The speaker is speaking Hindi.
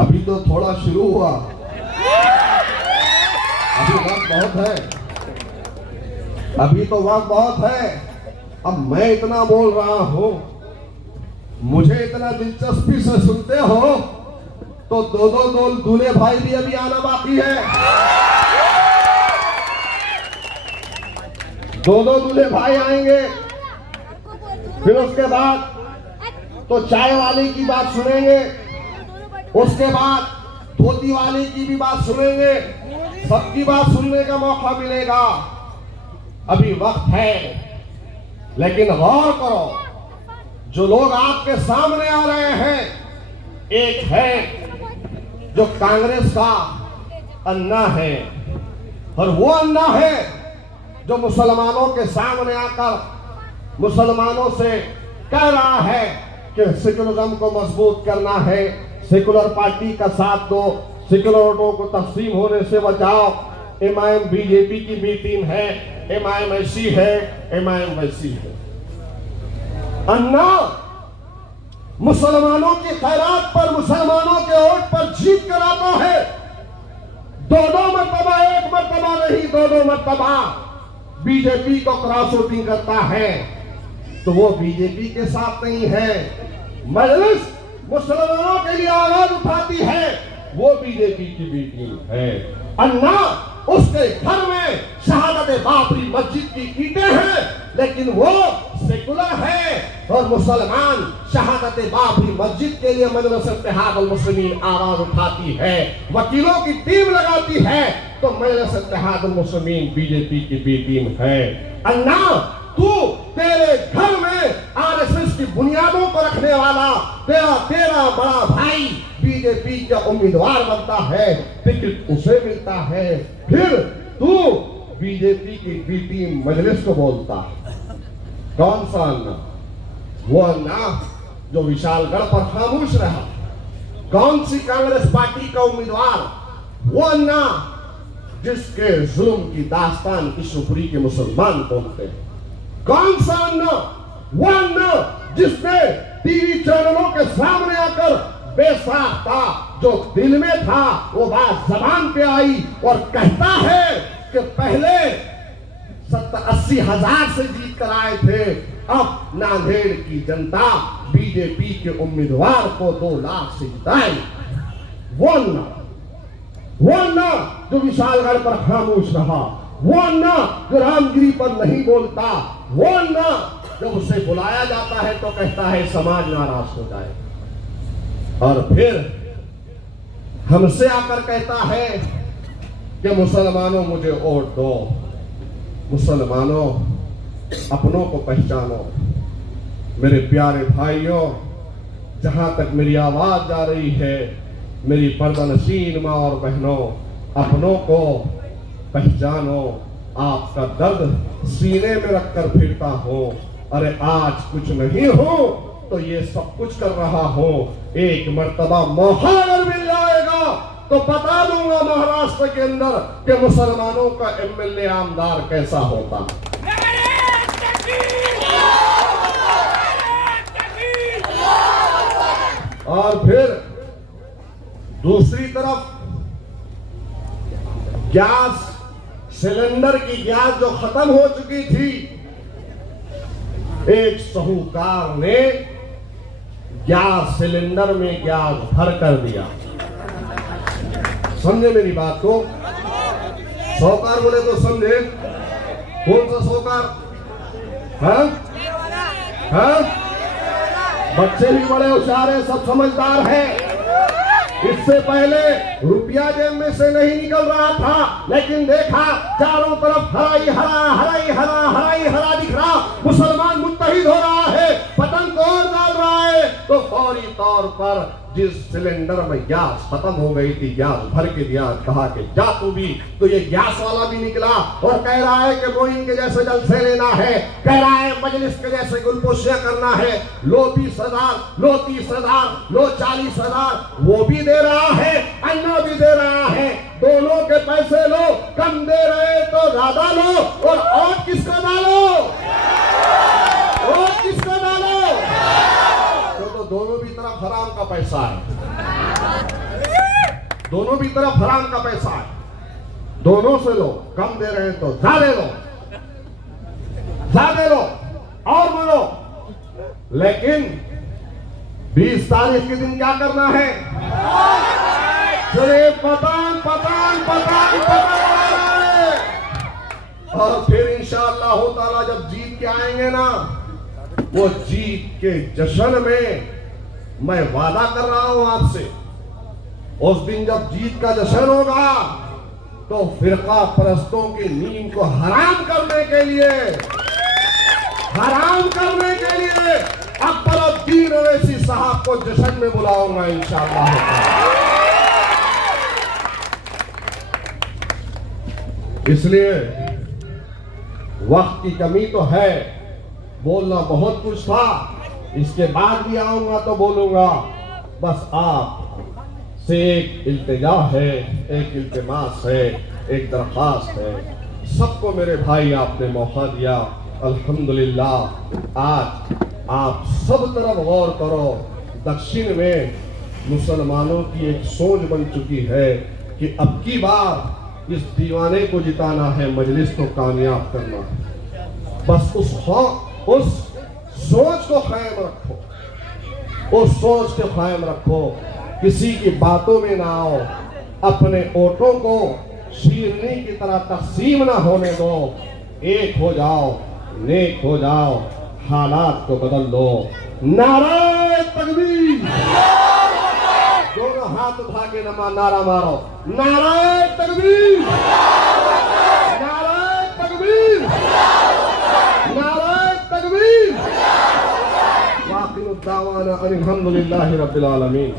अभी तो थोड़ा शुरू हुआ, अभी वक्त बहुत है, अभी तो वक्त बहुत है। अब मैं इतना बोल रहा हूं, मुझे इतना दिलचस्पी से सुनते हो तो दो दूल्हे भाई भी अभी आना बाकी है। दो दूल्हे भाई आएंगे, फिर उसके बाद तो चाय वाले की बात सुनेंगे, उसके बाद धोती वाले की भी बात सुनेंगे, सबकी बात सुनने का मौका मिलेगा। अभी वक्त है, लेकिन गौर करो, जो लोग आपके सामने आ रहे हैं, एक है जो कांग्रेस का अन्ना है, और वो अन्ना है जो मुसलमानों के सामने आकर मुसलमानों से कह रहा है कि सेकुलरिज्म को मजबूत करना है, सेकुलर पार्टी का साथ दो, सेकुलरों को तकसीम होने से बचाओ। एमआईएम बीजेपी की भी टीम है, एमआईएम ऐसी है, एमआईएम वैसी है। अन्ना मुसलमानों की खैरात पर, मुसलमानों के वोट पर जीत कराता है। दो मर्तबा, एक मर्तबा नहीं, दो मर्तबा बीजेपी को क्रॉस वोटिंग करता है, तो वो बीजेपी के साथ नहीं है। मजलिस मुसलमानों के लिए आवाज उठाती है, वो बीजेपी की भी टीम है। अन्ना उसके घर में शहादत बाबरी मस्जिद की ईंटें हैं, लेकिन वो सेकुलर है, और मुसलमान शहादत बाबरी मस्जिद के लिए मजलिस इत्तेहाद अल मुस्लिमीन आवाज उठाती है, वकीलों की टीम लगाती है, तो मजलिस इत्तेहाद अल मुस्लिमीन बीजेपी की भी टीम है। अन्ना तू, तेरे घर में आरएसएस की बुनियादों को रखने वाला तेरा बड़ा भाई बीजेपी का उम्मीदवार बनता है, टिकट उसे मिलता है, फिर तू बीजेपी की बी टीम मजलिस को बोलता है। कौन सा अन्ना? वो अन्ना जो विशालगढ़ पर खामोश रहा। कौन सी कांग्रेस पार्टी का उम्मीदवार? वो अन्ना जिसके जुल्म की दास्तान किशनपुरी के मुसलमान बोलते हैं। कौन सा अन्ना? वो अन्ना जिसने टीवी चैनलों के सामने आकर बेसाख था, जो दिल में था वो बात जबान पे आई, और कहता है कि पहले 70-80 हजार से जीत कर आए थे, अब नांदेड़ की जनता बीजेपी के उम्मीदवार को 2 लाख से जिताए। वो अन्ना जो विशालगढ़ पर खामोश रहा, वो अन्ना जो रामगिरी पर नहीं बोलता, वो अन्ना जब उसे बुलाया जाता है तो कहता है समाज नाराज हो जाए, और फिर हमसे आकर कहता है कि मुसलमानों मुझे वोट दो, मुसलमानों अपनों को पहचानो। मेरे प्यारे भाइयों, जहां तक मेरी आवाज जा रही है, मेरी पर्दानशीन माँ और बहनों, अपनों को पहचानो। आपका दर्द सीने में रखकर फिरता हो, अरे आज कुछ नहीं हो तो ये सब कुछ कर रहा हो। एक मर्तबा मौका अगर मिल जाएगा तो बता दूंगा महाराष्ट्र के अंदर कि मुसलमानों का एमएलए आमदार कैसा होता। और फिर दूसरी तरफ गैस सिलेंडर की गैस जो खत्म हो चुकी थी, एक साहूकार ने गैस सिलेंडर में गैस भर कर दिया। समझे मेरी बात को? साहूकार बोले तो समझे। कौन सा साहूकार? हाँ? बच्चे भी बड़े होशियार हैं, सब समझदार हैं। इससे पहले रुपया जेब में से नहीं निकल रहा था, लेकिन देखा चारों तरफ हरा ही हरा दिख रहा, मुसलमान मुत्तहिद हो रहा है, पतंग को और डाल रहा है, तो फौरी तौर पर जिस सिलेंडर में गैस खत्म हो गई थी, गैस भर के दिया, कहा कि जा तू भी, तो ये गैस वाला भी निकला और कह रहा है कि मोइन के जैसे जलसे लेना है, कह रहा है मजलिस के जैसे गुलपोशियां करना है, लो 20,000, लो 30,000, लो 40,000, वो भी दे रहा है, अन्ना भी दे रहा है, दोनों के पैसे लो, कम दे रहे तो ज्यादा लो, और किसका डालो? और किसका डालो? तो दोनों भी तरफ हराम का पैसा है। दोनों भी तरफ हराम का पैसा है, दोनों से लो, कम दे रहे हैं तो ज्यादा लो, ज्यादा लो और बोलो। लेकिन 20 तारीख के दिन क्या करना है? सिर्फ पतंग पतंग पतंग पतंग है। और फिर इंशाअल्लाह ताला जब जीत के आएंगे ना, वो जीत के जश्न में मैं वादा कर रहा हूं आपसे, उस दिन जब जीत का जश्न होगा तो फिरका परस्तों की नींद को हराम करने के लिए अकबरुद्दीन ओवैसी साहब को जश्न में बुलाऊंगा इंशाअल्लाह। इसलिए वक्त की कमी तो है, बोलना बहुत कुछ था, इसके बाद भी आऊंगा तो बोलूंगा। बस आप से एक इल्तिजा है, एक इल्तिमास है, एक दरख्वास्त है। सबको मेरे भाई आपने मौका दिया, अल्हम्दुलिल्लाह। आज आप सब तरफ गौर करो, दक्षिण में मुसलमानों की एक सोच बन चुकी है कि अब की बार इस दीवाने को जिताना है, मजलिस को कामयाब करना है। बस उस सोच को कायम रखो, उस सोच को कायम रखो, किसी की बातों में ना आओ, अपने वोटों को शीरनी की तरह तकसीम ना होने दो, एक हो जाओ, नेक हो जाओ, हालात को बदल दो। नारे तकबीर, दोनों हाथ उठा के नारा मारो, नारे तकबीर, नारे तकबीर, नारे तकबीर। वाक़िअत दावाना अनिल हम्दुलिल्लाहि रब्बिल आलमीन।